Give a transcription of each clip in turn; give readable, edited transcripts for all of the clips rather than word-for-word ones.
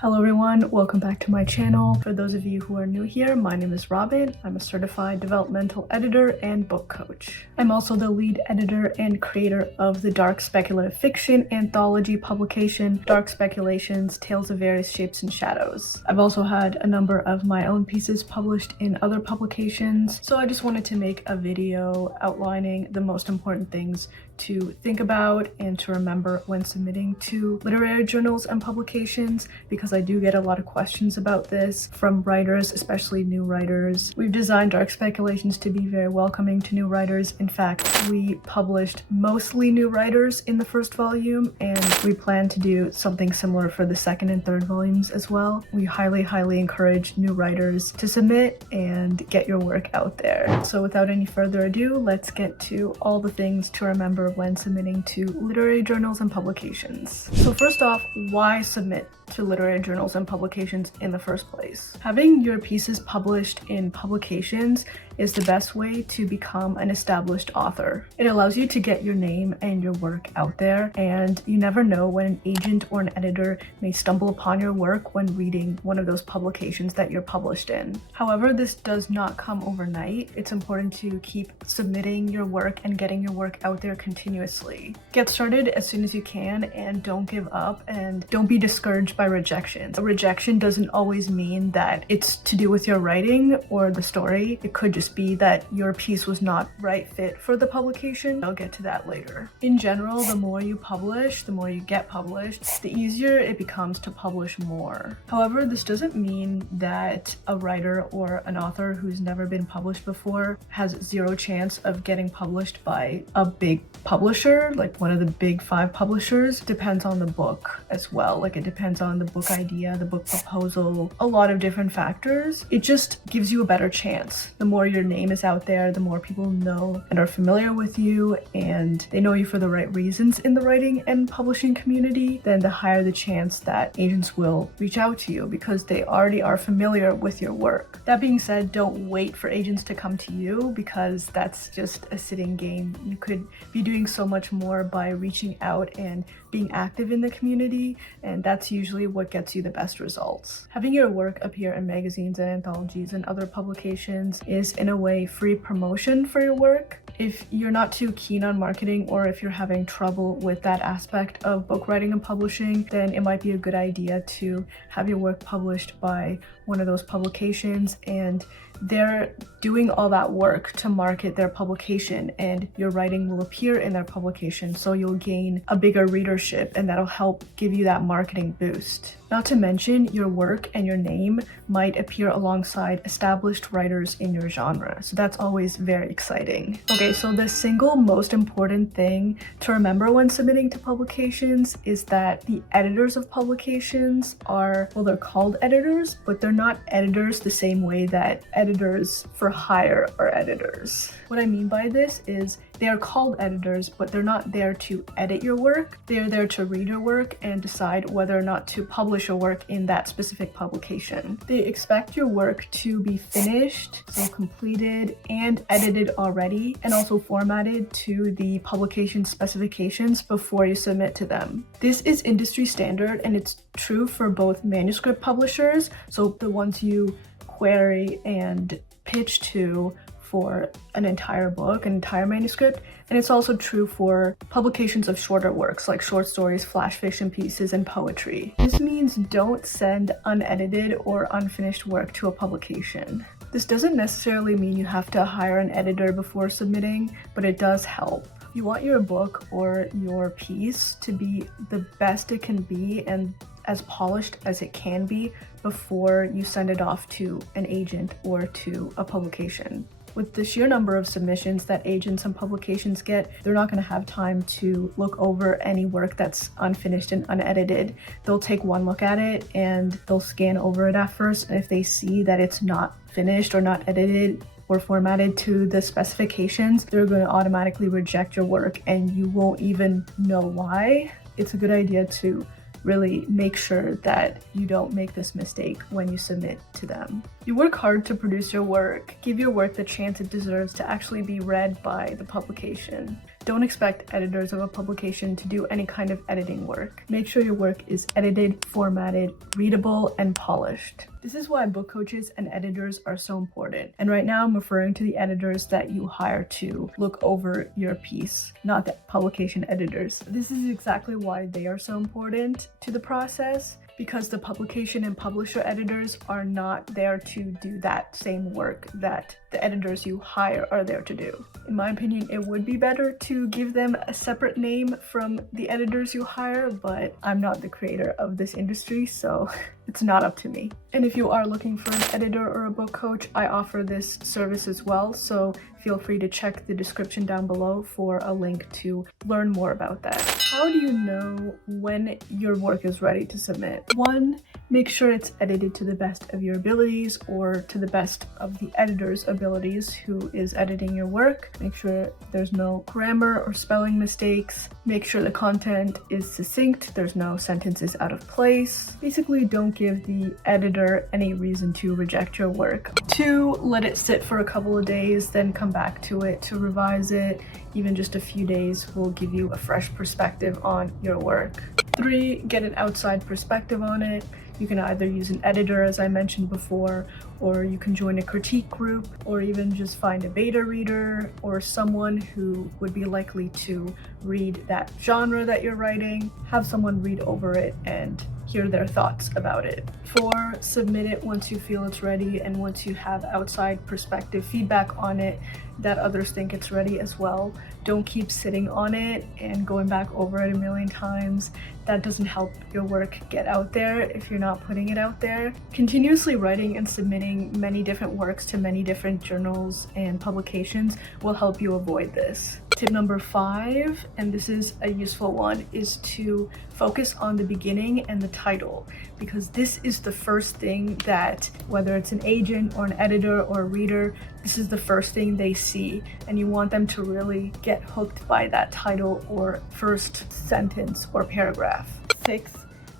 Hello everyone, welcome back to my channel. For those of you who are new here, my name is Robin. I'm a certified developmental editor and book coach. I'm also the lead editor and creator of the dark speculative fiction anthology publication, Dark Speculations, Tales of Various Shapes and Shadows. I've also had a number of my own pieces published in other publications, so I just wanted to make a video outlining the most important things to think about and to remember when submitting to literary journals and publications, because I do get a lot of questions about this from writers, especially new writers. We've designed Dark Speculations to be very welcoming to new writers. In fact, we published mostly new writers in the first volume, and we plan to do something similar for the second and third volumes as well. We highly encourage new writers to submit and get your work out there. So without any further ado, let's get to all the things to remember when submitting to literary journals and publications. So first off, why submit to literary journals and publications in the first place? Having your pieces published in publications is the best way to become an established author. It allows you to get your name and your work out there, and you never know when an agent or an editor may stumble upon your work when reading one of those publications that you're published in. However, this does not come overnight. It's important to keep submitting your work and getting your work out there continuously. Get started as soon as you can and don't give up, and don't be discouraged by rejections. A rejection doesn't always mean that it's to do with your writing or the story. It could just be that your piece was not right fit for the publication. I'll get to that later. In general, the more you publish, the more you get published, the easier it becomes to publish more. However, this doesn't mean that a writer or an author who's never been published before has zero chance of getting published by a big publisher, like one of the big 5 publishers. Depends on the book as well. Like, it depends on the book idea, the book proposal, a lot of different factors. It just gives you a better chance. The more your name is out there, the more people know and are familiar with you, and they know you for the right reasons in the writing and publishing community, then the higher the chance that agents will reach out to you because they already are familiar with your work. That being said, don't wait for agents to come to you, because that's just a sitting game. You could be doing so much more by reaching out and being active in the community, and that's usually what gets you the best results. Having your work appear in magazines and anthologies and other publications is, in a way, free promotion for your work. If you're not too keen on marketing, or if you're having trouble with that aspect of book writing and publishing, then it might be a good idea to have your work published by one of those publications, and they're doing all that work to market their publication, and your writing will appear in their publication, so you'll gain a bigger readership, and that'll help give you that marketing boost. Not to mention, your work and your name might appear alongside established writers in your genre, so that's always very exciting. Okay, so the single most important thing to remember when submitting to publications is that the editors of publications are, well, they're called editors, but they're not editors the same way that editors for hire are editors. What I mean by this is they are called editors, but they're not there to edit your work. They're there to read your work and decide whether or not to publish your work in that specific publication. They expect your work to be finished, so completed and edited already, and also formatted to the publication specifications before you submit to them. This is industry standard, and it's true for both manuscript publishers, so the ones you query and pitch to for an entire book, an entire manuscript, and it's also true for publications of shorter works like short stories, flash fiction pieces, and poetry. This means don't send unedited or unfinished work to a publication. This doesn't necessarily mean you have to hire an editor before submitting, but it does help. You want your book or your piece to be the best it can be and as polished as it can be before you send it off to an agent or to a publication. With the sheer number of submissions that agents and publications get, they're not going to have time to look over any work that's unfinished and unedited. They'll take one look at it and they'll scan over it at first, and if they see that it's not finished or not edited or formatted to the specifications, they're going to automatically reject your work, and you won't even know why. It's a good idea to really make sure that you don't make this mistake when you submit to them. You work hard to produce your work. Give your work the chance it deserves to actually be read by the publication. don't expect editors of a publication to do any kind of editing work. Make sure your work is edited, formatted, readable, and polished. This is why book coaches and editors are so important. And right now I'm referring to the editors that you hire to look over your piece, not the publication editors. This is exactly why they are so important to the process, because the publication and publisher editors are not there to do that same work that the editors you hire are there to do. In my opinion, it would be better to give them a separate name from the editors you hire, but I'm not the creator of this industry, so it's not up to me. And if you are looking for an editor or a book coach, I offer this service as well, so feel free to check the description down below for a link to learn more about that. How do you know when your work is ready to submit? 1, make sure it's edited to the best of your abilities or to the best of the editor's abilities who is editing your work. Make sure there's no grammar or spelling mistakes. Make sure the content is succinct, there's no sentences out of place. Basically, don't give the editor any reason to reject your work. 2, let it sit for a couple of days, then come back to it to revise it. Even just a few days will give you a fresh perspective on your work. 3, get an outside perspective on it. You can either use an editor, as I mentioned before, or you can join a critique group, or even just find a beta reader or someone who would be likely to read that genre that you're writing. Have someone read over it and hear their thoughts about it. 4, submit it once you feel it's ready and once you have outside perspective feedback on it that others think it's ready as well. Don't keep sitting on it and going back over it a million times. That doesn't help your work get out there if you're not putting it out there. Continuously writing and submitting many different works to many different journals and publications will help you avoid this. Tip number 5, and this is a useful one, is to focus on the beginning and the title, because this is the first thing that, whether it's an agent or an editor or a reader, this is the first thing they see, and you want them to really get hooked by that title or first sentence or paragraph. 6,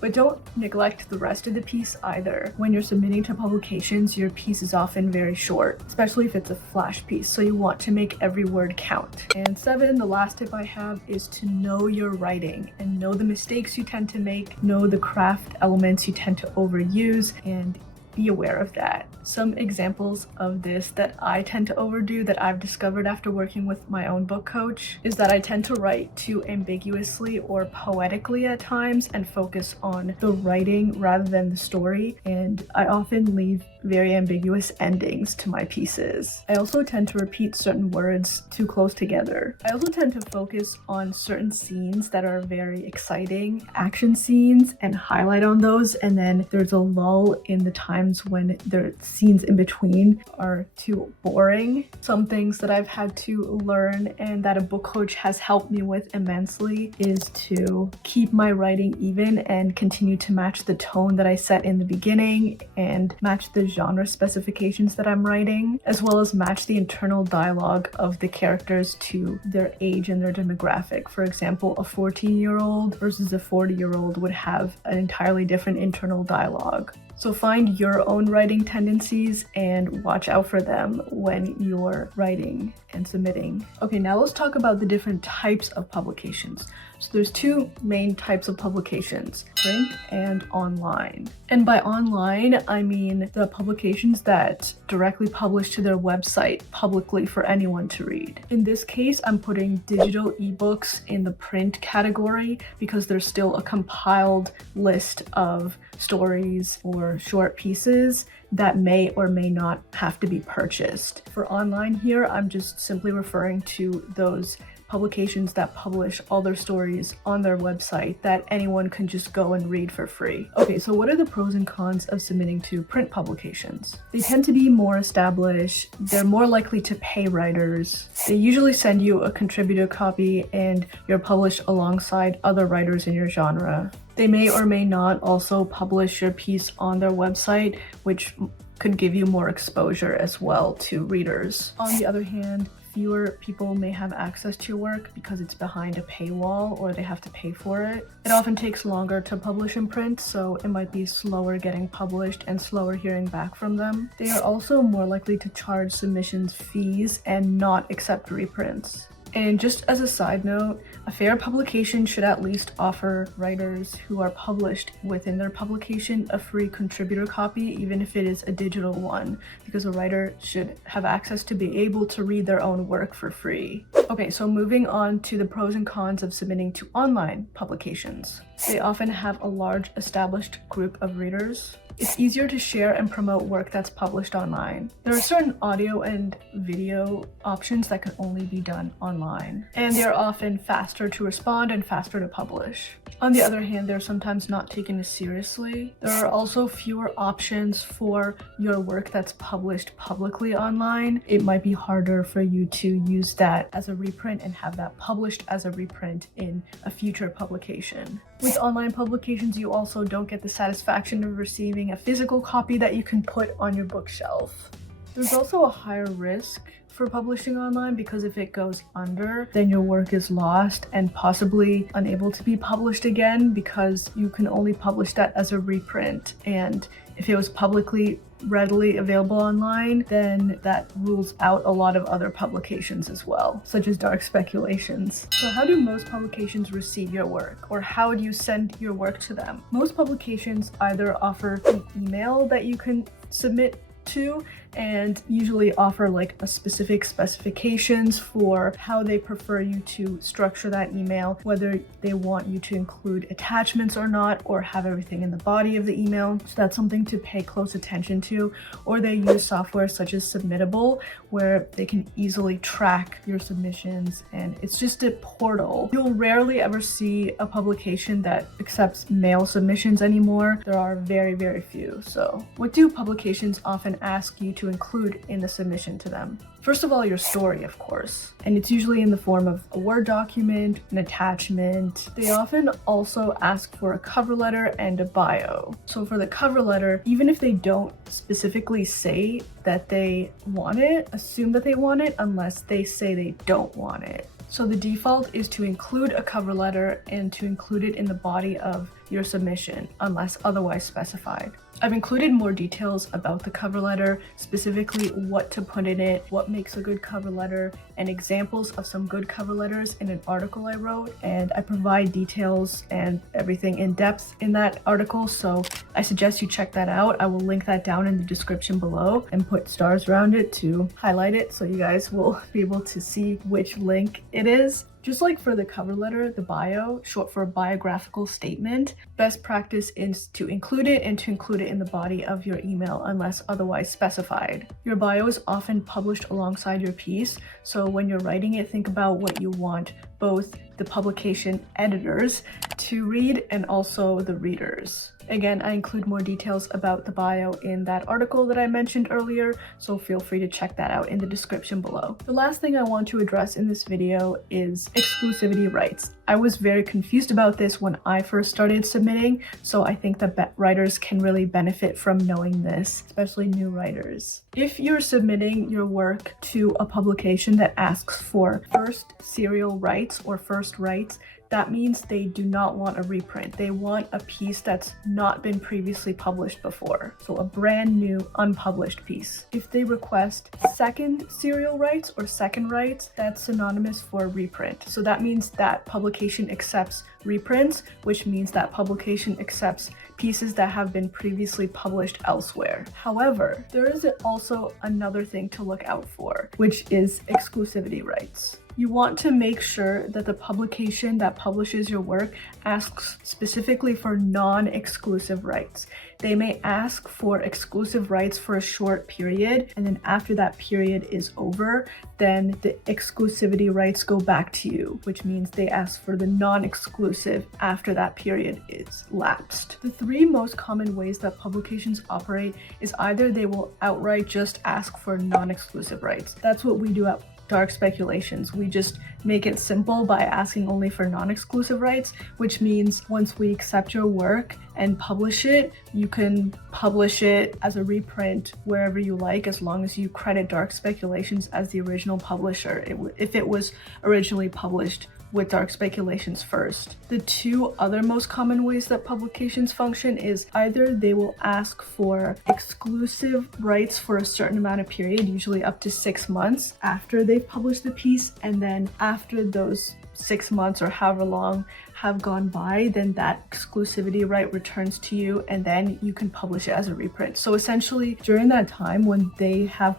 but don't neglect the rest of the piece either. When you're submitting to publications, your piece is often very short, especially if it's a flash piece, so you want to make every word count. And 7, the last tip I have is to know your writing and know the mistakes you tend to make, know the craft elements you tend to overuse, and be aware of that. Some examples of this that I tend to overdo that I've discovered after working with my own book coach is that I tend to write too ambiguously or poetically at times and focus on the writing rather than the story, and I often leave very ambiguous endings to my pieces. I also tend to repeat certain words too close together. I also tend to focus on certain scenes that are very exciting, action scenes, and highlight on those, and then there's a lull in the times when the scenes in between are too boring. Some things that I've had to learn and that a book coach has helped me with immensely is to keep my writing even and continue to match the tone that I set in the beginning and match the genre specifications that I'm writing, as well as match the internal dialogue of the characters to their age and their demographic. For example, a 14-year-old versus a 40-year-old would have an entirely different internal dialogue. So find your own writing tendencies and watch out for them when you're writing and submitting. Okay, now let's talk about the different types of publications. So there's 2 main types of publications, print and online. And by online, I mean the publications that directly publish to their website publicly for anyone to read. In this case, I'm putting digital ebooks in the print category because there's still a compiled list of stories or short pieces that may or may not have to be purchased. For online here, I'm just simply referring to those publications that publish all their stories on their website that anyone can just go and read for free. Okay, so what are the pros and cons of submitting to print publications? They tend to be more established, they're more likely to pay writers, they usually send you a contributor copy and you're published alongside other writers in your genre. They may or may not also publish your piece on their website, which could give you more exposure as well to readers. On the other hand, fewer people may have access to your work because it's behind a paywall or they have to pay for it. It often takes longer to publish in print, so it might be slower getting published and slower hearing back from them. They are also more likely to charge submissions fees and not accept reprints. And just as a side note, a fair publication should at least offer writers who are published within their publication a free contributor copy, even if it is a digital one, because a writer should have access to be able to read their own work for free. Okay, so moving on to the pros and cons of submitting to online publications. They often have a large established group of readers. It's easier to share and promote work that's published online. There are certain audio and video options that can only be done online, and they are often faster to respond and faster to publish. On the other hand, they're sometimes not taken as seriously. There are also fewer options for your work that's published publicly online. It might be harder for you to use that as a reprint and have that published as a reprint in a future publication. With online publications, you also don't get the satisfaction of receiving a physical copy that you can put on your bookshelf. There's also a higher risk for publishing online because if it goes under, then your work is lost and possibly unable to be published again because you can only publish that as a reprint. And if it was publicly readily available online, then that rules out a lot of other publications as well, such as dark speculations. So how do most publications receive your work, or how do you send your work to them? Most publications either offer an email that you can submit to and usually offer like a specific specifications for how they prefer you to structure that email, whether they want you to include attachments or not, or have everything in the body of the email. So that's something to pay close attention to. Or they use software such as Submittable, where they can easily track your submissions, and it's just a portal. You'll rarely ever see a publication that accepts mail submissions anymore. There are very, very few. So what do publications often ask you to include in the submission to them? First of all, your story, of course, and it's usually in the form of a Word document, an attachment. They often also ask for a cover letter and a bio. So for the cover letter, even if they don't specifically say that they want it, assume that they want it unless they say they don't want it. So the default is to include a cover letter and to include it in the body of your submission unless otherwise specified. I've included more details about the cover letter, specifically what to put in it, what makes a good cover letter, and examples of some good cover letters in an article I wrote, and I provide details and everything in depth in that article, so I suggest you check that out. I will link that down in the description below and put stars around it to highlight it so you guys will be able to see which link it is. Just like for the cover letter, the bio, short for biographical statement, best practice is to include it and to include it in the body of your email unless otherwise specified. Your bio is often published alongside your piece, so when you're writing it, think about what you want both the publication editors to read and also the readers. Again, I include more details about the bio in that article that I mentioned earlier, so feel free to check that out in the description below. The last thing I want to address in this video is exclusivity rights. I was very confused about this when I first started submitting, so I think that writers can really benefit from knowing this, especially new writers. If you're submitting your work to a publication that asks for first serial rights or first rights, that means they do not want a reprint. They want a piece that's not been previously published before. So a brand new unpublished piece. If they request second serial rights or second rights, that's synonymous for reprint. So that means that publication accepts reprints, which means that publication accepts pieces that have been previously published elsewhere. However, there is also another thing to look out for, which is exclusivity rights. You want to make sure that the publication that publishes your work asks specifically for non-exclusive rights. They may ask for exclusive rights for a short period, and then after that period is over, then the exclusivity rights go back to you, which means they ask for the non-exclusive after that period is lapsed. The three most common ways that publications operate is either they will outright just ask for non-exclusive rights. That's what we do at Dark Speculations. We just make it simple by asking only for non-exclusive rights, which means once we accept your work and publish it, you can publish it as a reprint wherever you like, as long as you credit Dark Speculations as the original publisher, if it was originally published with Dark Speculations first. The two other most common ways that publications function is either they will ask for exclusive rights for a certain amount of period, usually up to 6 months after they've published the piece, and then after those 6 months or however long have gone by, then that exclusivity right returns to you and then you can publish it as a reprint. So essentially during that time when they have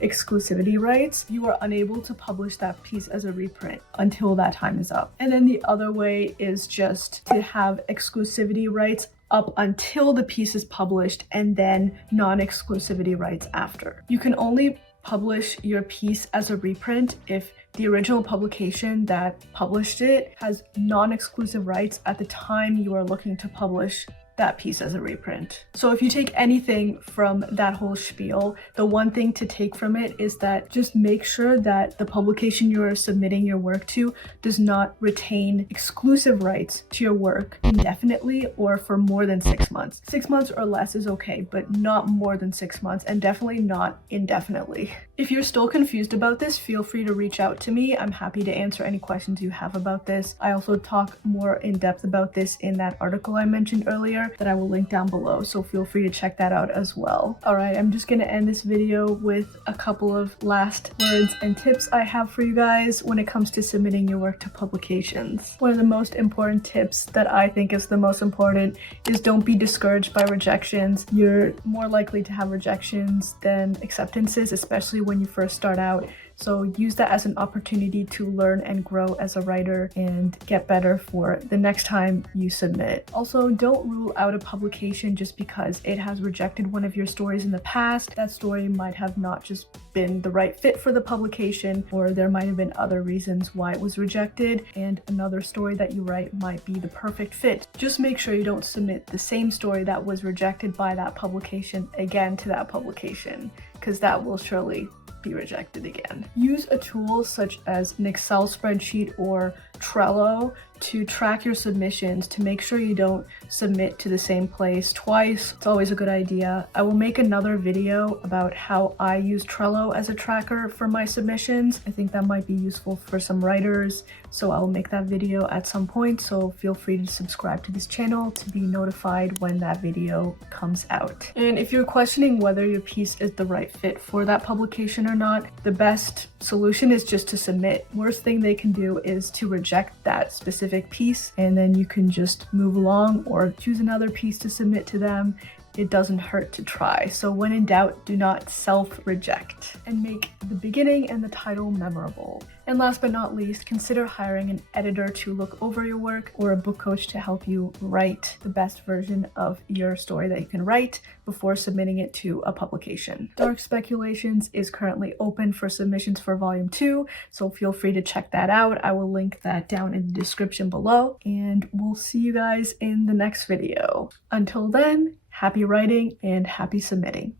exclusivity rights, you are unable to publish that piece as a reprint until that time is up. And then the other way is just to have exclusivity rights up until the piece is published and then non-exclusivity rights after. You can only publish your piece as a reprint if the original publication that published it has non-exclusive rights at the time you are looking to publish that piece as a reprint. So if you take anything from that whole spiel, the one thing to take from it is that just make sure that the publication you are submitting your work to does not retain exclusive rights to your work indefinitely or for more than 6 months. 6 months or less is okay, but not more than 6 months, and definitely not indefinitely. If you're still confused about this, feel free to reach out to me. I'm happy to answer any questions you have about this. I also talk more in depth about this in that article I mentioned earlier that I will link down below, so feel free to check that out as well. Alright, I'm just gonna end this video with a couple of last words and tips I have for you guys when it comes to submitting your work to publications. One of the most important tips that I think is the most important is don't be discouraged by rejections. You're more likely to have rejections than acceptances, especially when you first start out. So use that as an opportunity to learn and grow as a writer and get better for the next time you submit. Also, don't rule out a publication just because it has rejected one of your stories in the past. That story might have not just been the right fit for the publication, or there might have been other reasons why it was rejected, and another story that you write might be the perfect fit. Just make sure you don't submit the same story that was rejected by that publication again to that publication, because that will surely be rejected again. Use a tool such as an Excel spreadsheet or Trello to track your submissions to make sure you don't submit to the same place twice. It's always a good idea. I will make another video about how I use Trello as a tracker for my submissions. I think that might be useful for some writers, so I'll make that video at some point, so feel free to subscribe to this channel to be notified when that video comes out. And if you're questioning whether your piece is the right fit for that publication or not, the best solution is just to submit. Worst thing they can do is to reject that specific piece, and then you can just move along or choose another piece to submit to them. It doesn't hurt to try. So when in doubt, do not self-reject, and make the beginning and the title memorable. And last but not least, consider hiring an editor to look over your work or a book coach to help you write the best version of your story that you can write before submitting it to a publication. Dark Speculations is currently open for submissions for Volume 2, so feel free to check that out. I will link that down in the description below, and we'll see you guys in the next video. Until then, happy writing and happy submitting.